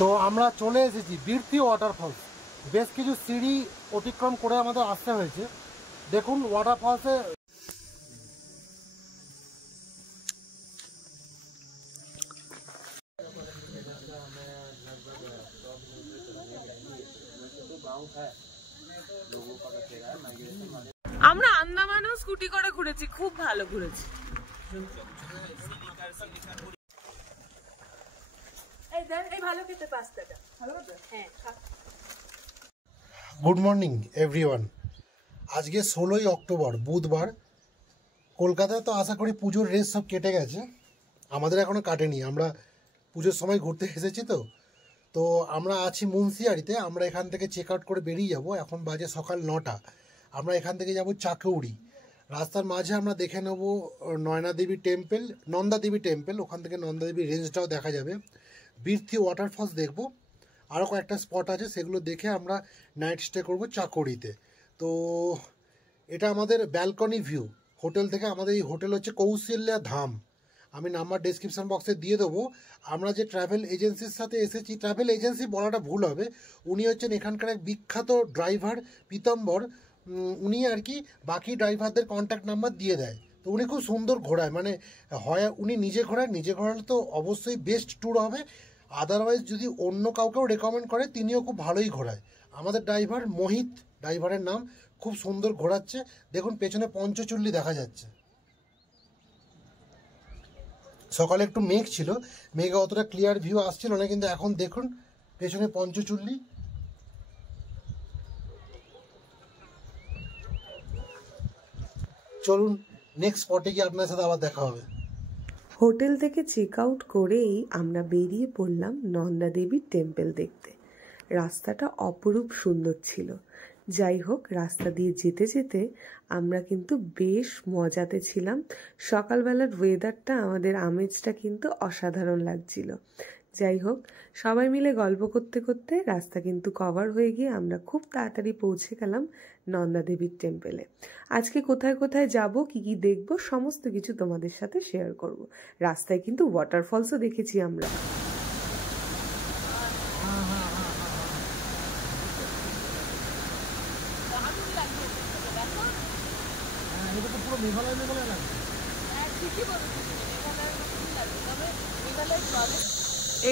তো আমরা চলে এসেছি বীরথি ওয়াটারফলস। বেশ কিছু সিঁড়ি অতিক্রম করে আমাদের আসতে হয়েছে। দেখুন ওয়াটারফলসে আমরা আন্দামানেও স্কুটি করে ঘুরেছি, খুব ভালো ঘুরেছি। Good morning everyone. আজকে 16ই অক্টোবর বুধবার। কলকাতায় তো আশা করি পুজোর রেস সব কেটে গেছে, আমাদের এখনও কাটেনি। আমরা পুজোর সময় ঘুরতে এসেছি তো আমরা আছি মুন্সিয়ারিতে। আমরা এখান থেকে চেক আউট করে বেরিয়ে যাব। এখন বাজে সকাল 9টা। আমরা এখান থেকে যাব চাকৌড়ি। রাস্তার মাঝে আমরা দেখে নেব নয়নাদেবী টেম্পল, নন্দাদেবী টেম্পল। ওখান থেকে নন্দাদেবী রেঞ্জটাও দেখা যাবে। বীরথি ওয়াটারফলস দেখব। আরও কয়েকটা স্পট আছে, সেগুলো দেখে আমরা নাইট স্টে করব চাকৌড়িতে। তো এটা আমাদের ব্যালকনি ভিউ হোটেল থেকে। আমাদের এই হোটেল হচ্ছে কৌশল্যা ধাম। আমি নাম্বার ডেসক্রিপশন বক্সে দিয়ে দেবো। আমরা যে ট্রাভেল এজেন্সির সাথে এসেছি, ট্রাভেল এজেন্সি বলাটা ভুল হবে, উনি হচ্ছেন এখানকার এক বিখ্যাত ড্রাইভার পীতাম্বর। উনি আর কি বাকি ড্রাইভারদের কন্ট্যাক্ট নাম্বার দিয়ে দেয়। তো উনি খুব সুন্দর ঘোরায়, মানে হয় উনি নিজে ঘোরালে তো অবশ্যই বেস্ট ট্যুর হবে। আদারওয়াইজ যদি অন্য কাউকেও রেকমেন্ড করে, তিনিও খুব ভালোই ঘোরায়। আমাদের ড্রাইভার মোহিত, ড্রাইভারের নাম, খুব সুন্দর ঘোরাচ্ছে। দেখুন পেছনে পঞ্চচুল্লি দেখা যাচ্ছে। সকালে একটু মেঘ ছিল, মেঘে অতটা ক্লিয়ার ভিউ আসছিল না, কিন্তু এখন দেখুন পেছনে পঞ্চচুল্লি। চলুন নেক্সট স্পটে গিয়ে আপনার সাথে আবার দেখা হবে। হোটেল থেকে চেক আউট করেই আমরা বেরিয়ে পড়লাম নন্দাদেবীর টেম্পল দেখতে। রাস্তাটা অপরূপ সুন্দর ছিল। যাই হোক, রাস্তা দিয়ে যেতে যেতে আমরা কিন্তু বেশ মজাতে ছিলাম। সকালবেলার ওয়েদারটা, আমাদের আমেজটা কিন্তু অসাধারণ লাগছিল। যাই হোক, সবাই মিলে গল্প করতে করতে রাস্তা কিন্তু কভার হয়ে গিয়ে আমরা খুব তাড়াতাড়ি পৌঁছে গেলাম নন্দাদেবীর টেম্পলে। আজকে কোথায় কোথায় যাব, কি কি দেখব, সমস্ত কিছু তোমাদের সাথে শেয়ার করব। রাস্তায় কিন্তু ওয়াটারফলসও দেখেছি আমরা।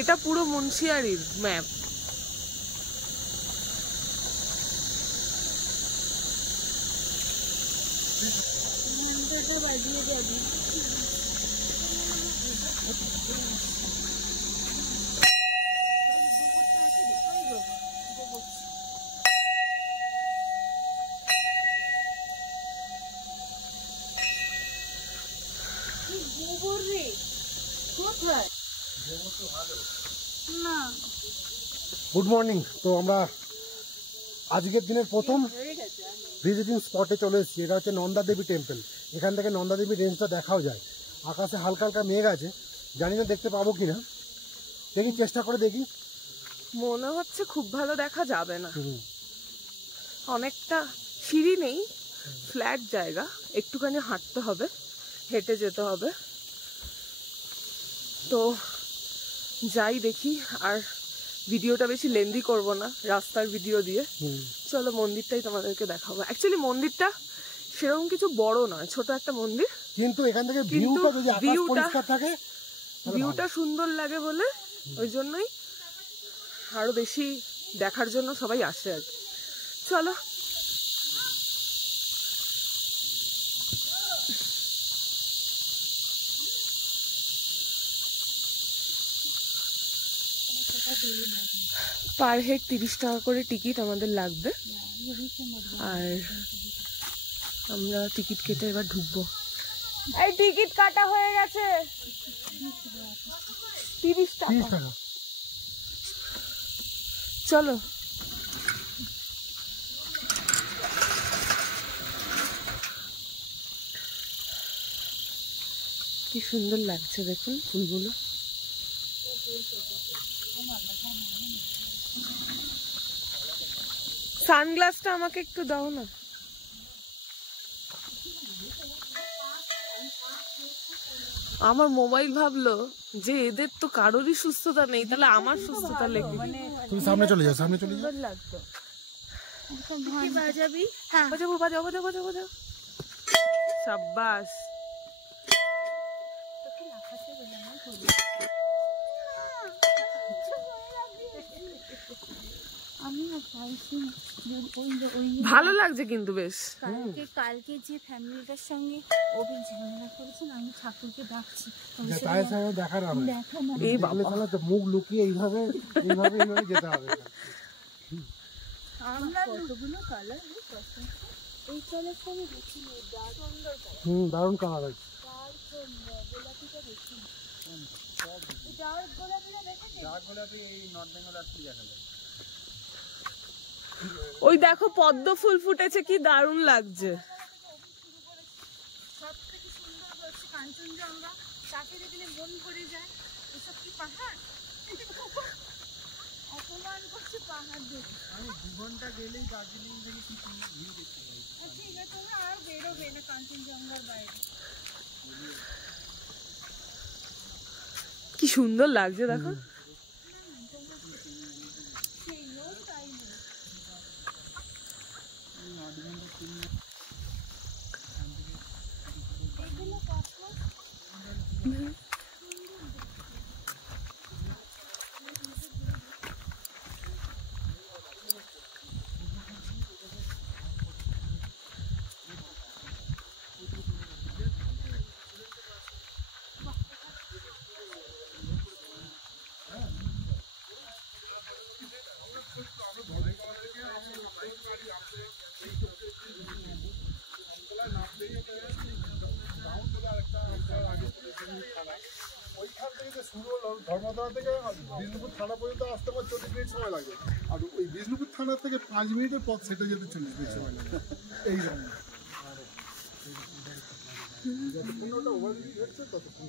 এটা পুরো মুন্সিয়ারির ম্যাপ। Good morning. তো আমরা আজকের দিনের প্রথম ভিজিটিং স্পটে চলে এসেছি। এটা হচ্ছে নন্দাদেবী টেম্পল। এখান থেকে নন্দাদেবী রেঞ্জটা দেখাও যায়। আকাশে হালকা হালকা মেঘ আছে, জানি না দেখতে পাবো কিনা, দেখি চেষ্টা করে দেখি। মনে হচ্ছে খুব ভালো দেখা যাবে না, অনেকটা সিঁড়ি নেই, ফ্ল্যাট জায়গা, একটুখানি হাঁটতে হবে, হেঁটে যেতে হবে। তো যাই দেখি, আর ভিডিওটা বেশি লেন্দি করব না রাস্তার ভিডিও দিয়ে। চলো মন্দিরটাই তোমাদেরকে দেখাবো। অ্যাকচুয়ালি মন্দিরটা সেরকম কিছু বড় নয়, ছোট একটা মন্দির, কিন্তু এখান থেকে ভিউটা যদি আকাশ পরিষ্কার থাকে, ভিউটা সুন্দর লাগে বলে ওই জন্যই আরো বেশি দেখার জন্য সবাই আসে আর কি। চলো। পার হেড 30 টাকা করে টিকিট আমাদের লাগবে, আর আমরা টিকিট কেটে এবার ঢুকবো। এই টিকিট কাটা হয়ে গেছে, 30 টাকা। চলো। কি সুন্দর লাগছে দেখুন ফুলগুলো। সানগ্লাসটা আমাকে একটু দাও না। আমার মোবাইল ভাবলো যে এদের তো কারোরই সুস্থতা নেই, তাহলে আমার সুস্থতা লেগে। তুমি সামনে চলে যাও, সামনে চলে যাও। লাগতো বাজাবি, বাজাবো বাজাবো বাজাবো বাজাবো বাজাবো। সাব্বাস। ভালো লাগছে কিন্তু বেশ। কালকে যে ফ্যামিলিটার সঙ্গে অভি ঝামেলা করেছেন, আমি ঠাকুরকে ডাকছি এই বাবা মুখ লুকিয়ে এইভাবে এইভাবে এইভাবে যেতে হবে। আমরা কতগুলো কালার এই কালারটা আমি দেখিনি, সুন্দর কালার। দারুণ কালার আছে। গোলাপিটা দেখি, ডার্ক গোলাপিটা দেখেছি। ডার্ক গোলাপি এই নর্থ বেঙ্গল আসলে দেখা যায়। ওই দেখো পদ্ম ফুল ফুটেছে, কি দারুণ লাগছে। সবথেকে সুন্দর হচ্ছে কাঞ্চনজঙ্ঘা, তাকে দেখলে মন ভরে যায়। এসব কি পাহাড়? অপমান করছে পাহাড় দেখে। আমি 2 ঘন্টা গেলেই দার্জিলিং থেকে কি সুন্দর ভিউ দেখতে পাই। ঠিক আছে, তোমরা আর বেরোবে না কাঞ্চনজঙ্ঘার বাইরে। কি সুন্দর লাগছে দেখো। ওইখান থেকে শুরু হলো, ধর্মতলা থেকে বিষ্ণুপুর থানা পর্যন্ত আসতে আমার 40 মিনিট সময় লাগে। আর ওই বিষ্ণুপুর থানা থেকে 5 মিনিটের পথ সেটা যেতে 40 মিনিট সময় লাগে। এই জন্য যতক্ষণ ওটা ওভারব্রিজ হচ্ছে ততক্ষণ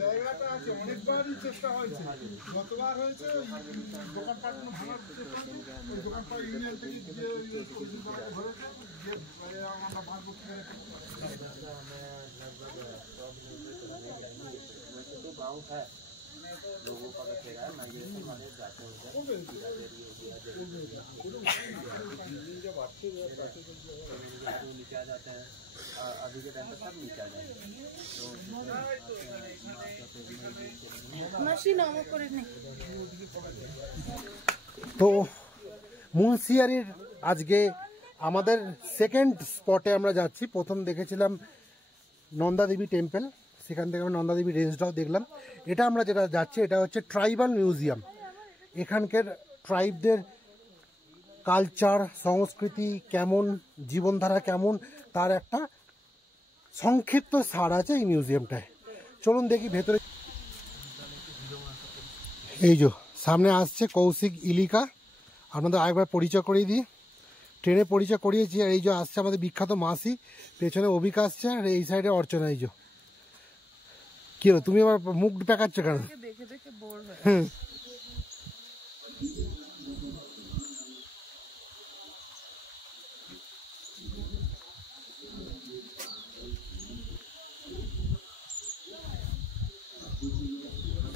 জায়গাটা আছে, অনেকবারই চেষ্টা হয়েছে। যতবার হয়েছে দোকানপাট ভাঙার চেষ্টা হয়েছে, ওই দোকানপাট ইউনিয়ন থেকে যে ধরেছে যে আমরা বার করতে लोगों का बचेगा माइग्रेशन वाले जाते होंगे जब अच्छे नीचे आ जाते हैं, अभी के टाइम पे सब नीचे आ जाते हैं। তো মুন্সিয়ারির আজকে আমাদের সেকেন্ড স্পটে আমরা যাচ্ছি। প্রথম দেখেছিলাম নন্দাদেবী টেম্পল, সেখান থেকে আমরা নন্দাদেবী রেঞ্জটাও দেখলাম। এটা আমরা যেটা যাচ্ছি এটা হচ্ছে ট্রাইবাল মিউজিয়াম। এখানকার ট্রাইবদের কালচার, সংস্কৃতি কেমন, জীবনধারা কেমন, তার একটা সংক্ষিপ্ত সার আছে এই মিউজিয়ামটায়। চলুন দেখি ভেতরে। এই যে সামনে আসছে কৌশিক ইলিকা, আপনাদের আরেকবার পরিচয় করিয়ে দিই। ট্রেনে পরিচয় করিয়েছি। আর এই যে আসছে আমাদের বিখ্যাত মাসি, পেছনে অভিক আসছে, আর এই সাইডে অর্চনা। এই যে কি হলো, তুমি আবার মুখ পেকাচ্ছ কেন? দেখে দেখে বোর হয়ে।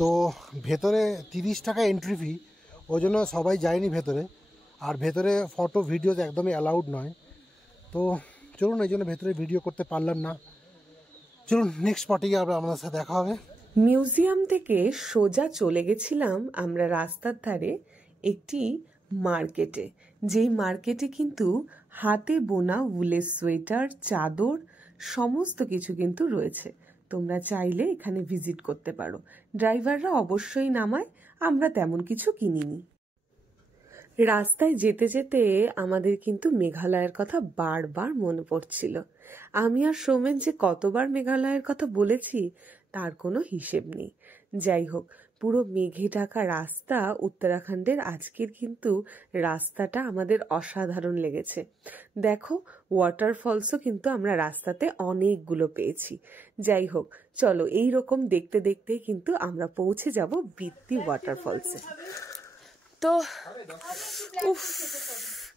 তো ভেতরে 30 টাকা এন্ট্রি ফি, ওই জন্য সবাই যায়নি ভেতরে। আর ভেতরে ফটো ভিডিও একদমই অ্যালাউড নয়। তো চলুন, এই জন্য ভেতরে ভিডিও করতে পারলাম না। চলুন নেক্সট স্পটে গিয়ে আপনাদের সাথে দেখা হবে। মিউজিয়াম থেকে সোজা চলে গেছিলাম আমরা রাস্তার ধারে একটি মার্কেটে, যেই মার্কেটে কিন্তু হাতে বোনা উলের সোয়েটার, চাদর সমস্ত কিছু কিন্তু রয়েছে। তোমরা চাইলে এখানে ভিজিট করতে পারো। ড্রাইভাররা অবশ্যই নামায়, আমরা তেমন কিছু কিনিনি। রাস্তায় যেতে যেতে আমাদের কিন্তু মেঘালয়ের কথা বারবার মনে পড়ছিল। আমি আর সৌমেন যে কতবার মেঘালয়ের কথা বলেছি তার কোনো হিসেব নেই। যাই হোক, পুরো মেঘে ঢাকা রাস্তা উত্তরাখণ্ডের আজকের কিন্তু রাস্তাটা আমাদের অসাধারণ লেগেছে। দেখো, ওয়াটারফলসও কিন্তু আমরা রাস্তাতে অনেকগুলো পেয়েছি। যাই হোক, চলো এই রকম দেখতে দেখতে কিন্তু আমরা পৌঁছে যাব বিত্তি ওয়াটারফলসে। তো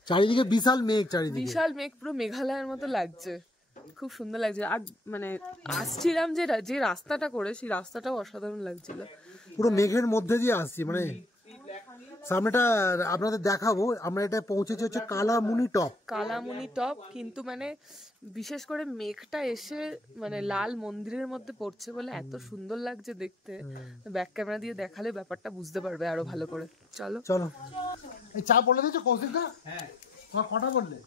চারিদিকে বিশাল মেঘ, চারিদিকে বিশাল মেঘ, পুরো মেঘালয়ের মতো লাগছে, খুব সুন্দর লাগছে। আর মানে আসছিলাম যে রাস্তাটা করে, সেই রাস্তাটাও অসাধারণ লাগছিল। পুরো মেঘের মধ্যে দিয়ে আসছি, মানে সামনেটা আপনাদের দেখাবো। আমরা এটা পৌঁছেছি হচ্ছে কালামুনি টপ। কালামুনি টপ, কিন্তু মানে বিশেষ করে মেঘটা এসে মানে লাল মন্দিরের মধ্যে পড়ছে বলে এত সুন্দর লাগছে দেখতে। ব্যাক ক্যামেরা দিয়ে দেখালে ব্যাপারটা বুঝতে পারবে আরো ভালো করে। চলো চলো। এই চা বলে দিয়েছো কৌশিকদা? হ্যাঁ। তোমার কটা বললে?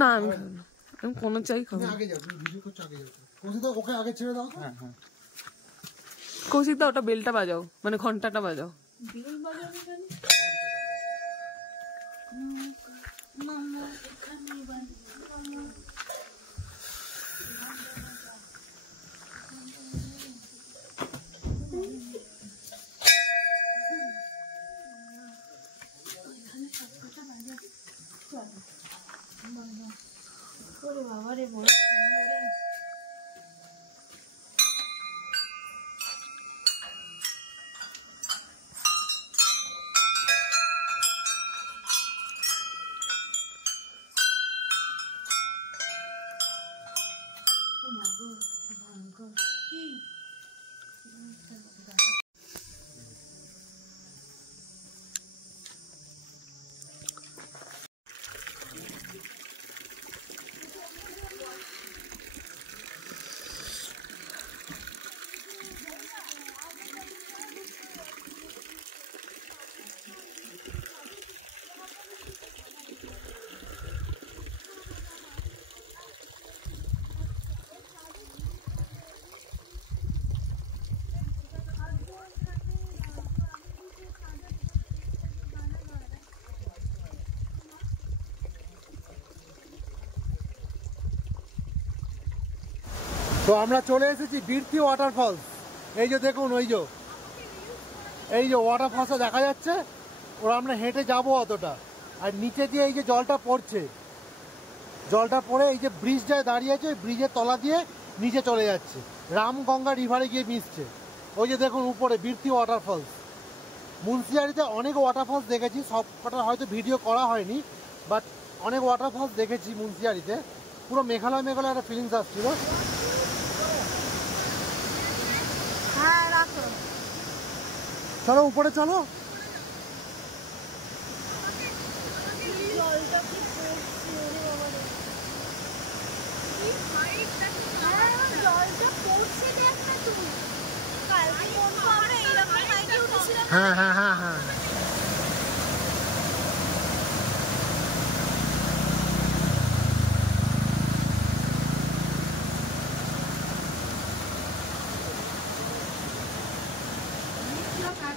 না আমি খাবো না, আমি কোনো চাই খাবো। আগে যাও, তুমি ভিডিও করছো, আগে যাও। কৌশিকদা ওকে আগে ছেড়ে দাও। হ্যাঁ হ্যাঁ। কৌশিকদা ওটা বেলটা বাজাও, মানে ঘন্টাটা বাজাও। তো আমরা চলে এসেছি বীরথি ওয়াটারফলস। এই যে দেখুন, এই যে ওয়াটারফলসটা দেখা যাচ্ছে, ওরা আমরা হেঁটে যাবো অতটা। আর নিচে দিয়ে এই যে জলটা পড়ছে, জলটা পড়ে এই যে ব্রিজটায় দাঁড়িয়ে আছে, ওই ব্রিজের তলা দিয়ে নিচে চলে যাচ্ছে, রামগঙ্গা রিভারে গিয়ে মিশছে। ওই যে দেখুন উপরে বীরথি ওয়াটারফলস। মুন্সিয়ারিতে অনেক ওয়াটারফলস দেখেছি, সব কটা হয়তো ভিডিও করা হয়নি, বাট অনেক ওয়াটারফলস দেখেছি মুন্সিয়ারিতে। পুরো মেঘালয় মেঘালয় একটা ফিলিংস আসছিল। চলো উপরে চলো। হ্যাঁ হ্যাঁ হ্যাঁ হ্যাঁ।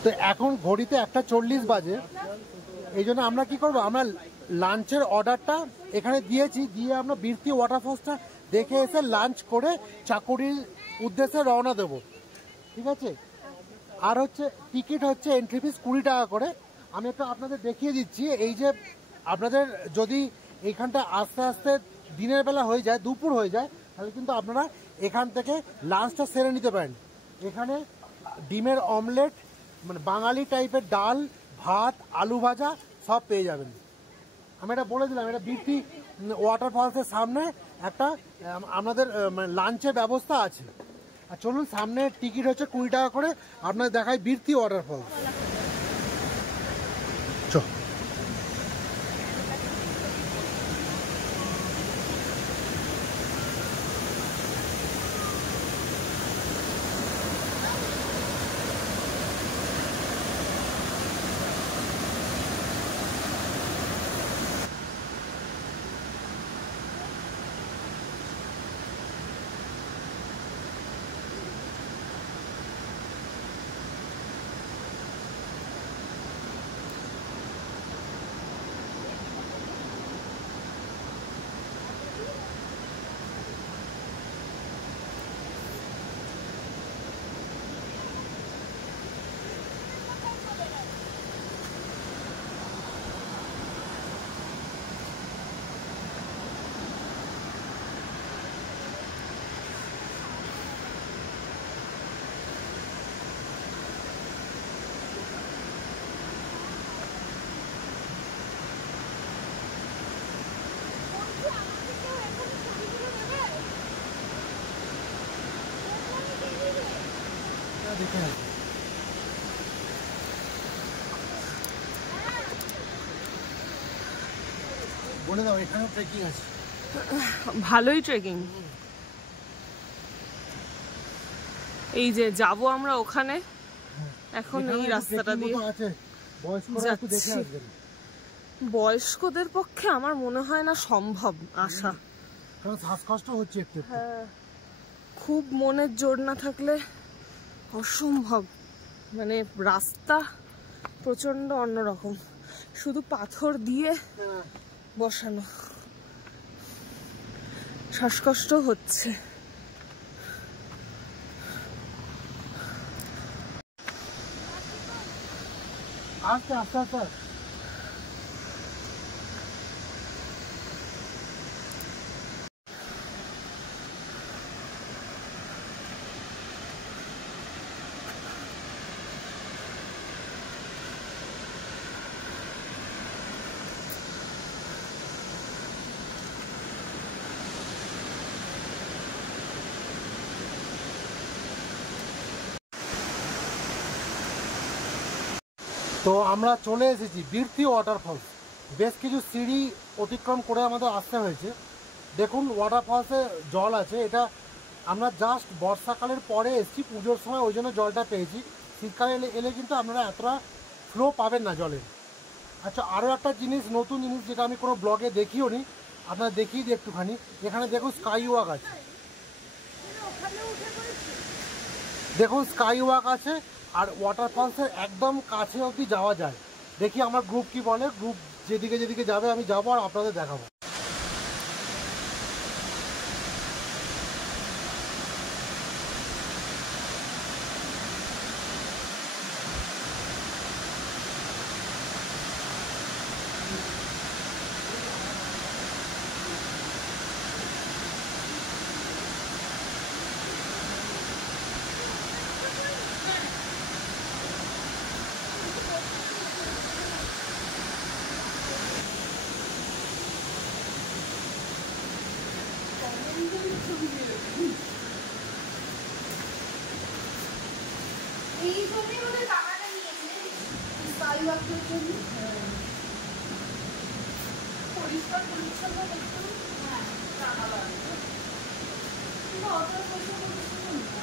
তো এখন ঘড়িতে 1:40 বাজে। এই জন্য আমরা কি করবো, আমরা লাঞ্চের অর্ডারটা এখানে দিয়েছি, দিয়ে আমরা বীরথি ওয়াটারফলসটা দেখে এসে লাঞ্চ করে চাকুরির উদ্দেশ্যে রওনা দেব, ঠিক আছে? আর হচ্ছে টিকিট হচ্ছে এন্ট্রি ফিস 20 টাকা করে। আমি একটু আপনাদের দেখিয়ে দিচ্ছি। এই যে আপনাদের যদি এইখানটা আস্তে আস্তে দিনের বেলা হয়ে যায়, দুপুর হয়ে যায়, তাহলে কিন্তু আপনারা এখান থেকে লাঞ্চটা সেরে নিতে পারেন। এখানে ডিমের অমলেট, মানে বাঙালি টাইপের ডাল, ভাত, আলু ভাজা সব পেয়ে যাবেন। আমি এটা বলে দিলাম, এটা বীরথি ওয়াটারফলসের সামনে একটা আপনাদের লাঞ্চের ব্যবস্থা আছে। আর চলুন, সামনে টিকিট হচ্ছে 20 টাকা করে। আপনাদের দেখায় বীরথি ওয়াটারফলস। চল। রাস্তাটা দেখে আসি। বলে দাও, এখানেও ট্রেকিং আছে? ভালোই ট্রেকিং। এই যে যাব আমরা ওখানে, এখন এই রাস্তাটা দিয়ে আছে। বয়স্করা একটু দেখে আসবেন। বয়স্কদের পক্ষে আমার মনে হয় না সম্ভব আসা, কারণ শ্বাসকষ্ট হচ্ছে একটু। হ্যাঁ, খুব মনের জোর না থাকলে অসম্ভব। মানে রাস্তা প্রচন্ড অন্যরকম, শুধু পাথর দিয়ে বসানো, শ্বাসকষ্ট হচ্ছে। আস্তে আস্তে আস্তে। তো আমরা চলে এসেছি বীরথি ওয়াটারফলস। বেশ কিছু সিঁড়ি অতিক্রম করে আমাদের আসতে হয়েছে। দেখুন ওয়াটারফলসে জল আছে। এটা আমরা জাস্ট বর্ষাকালের পরে এসেছি, পুজোর সময়, ওই জন্য জলটা পেয়েছি। শীতকালে এলে কিন্তু আপনারা এতটা ফ্লো পাবেন না জলের। আচ্ছা, আরও একটা জিনিস, নতুন জিনিস, যেটা আমি কোনো ব্লগে দেখিও নি, আপনারা দেখিয়ে দিই একটুখানি। এখানে দেখুন স্কাই ওয়াক আছে, দেখুন স্কাই ওয়াক আছে। আর ওয়াটারফলসের একদম কাছে অবধি যাওয়া যায়। দেখি আমার গ্রুপ কি বলে। গ্রুপ যেদিকে যেদিকে যাবে আমি যাবো আর আপনাদের দেখাবো। এই জন্যই ওদের টাকাটা নিয়েছে স্কাই ওয়াকের জন্য। পরিষ্কার পরিচ্ছন্ন দেখতে, হ্যাঁ টাকা লাগবে, কিন্তু অত পয়সা পরিচ্ছন্ন না।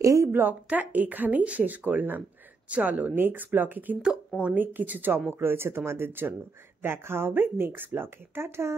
এই ব্লগটা এখানেই শেষ করলাম। চলো নেক্সট ব্লগে কিন্তু অনেক কিছু চমক রয়েছে তোমাদের জন্য। দেখা হবে নেক্সট ব্লগে। টাটা।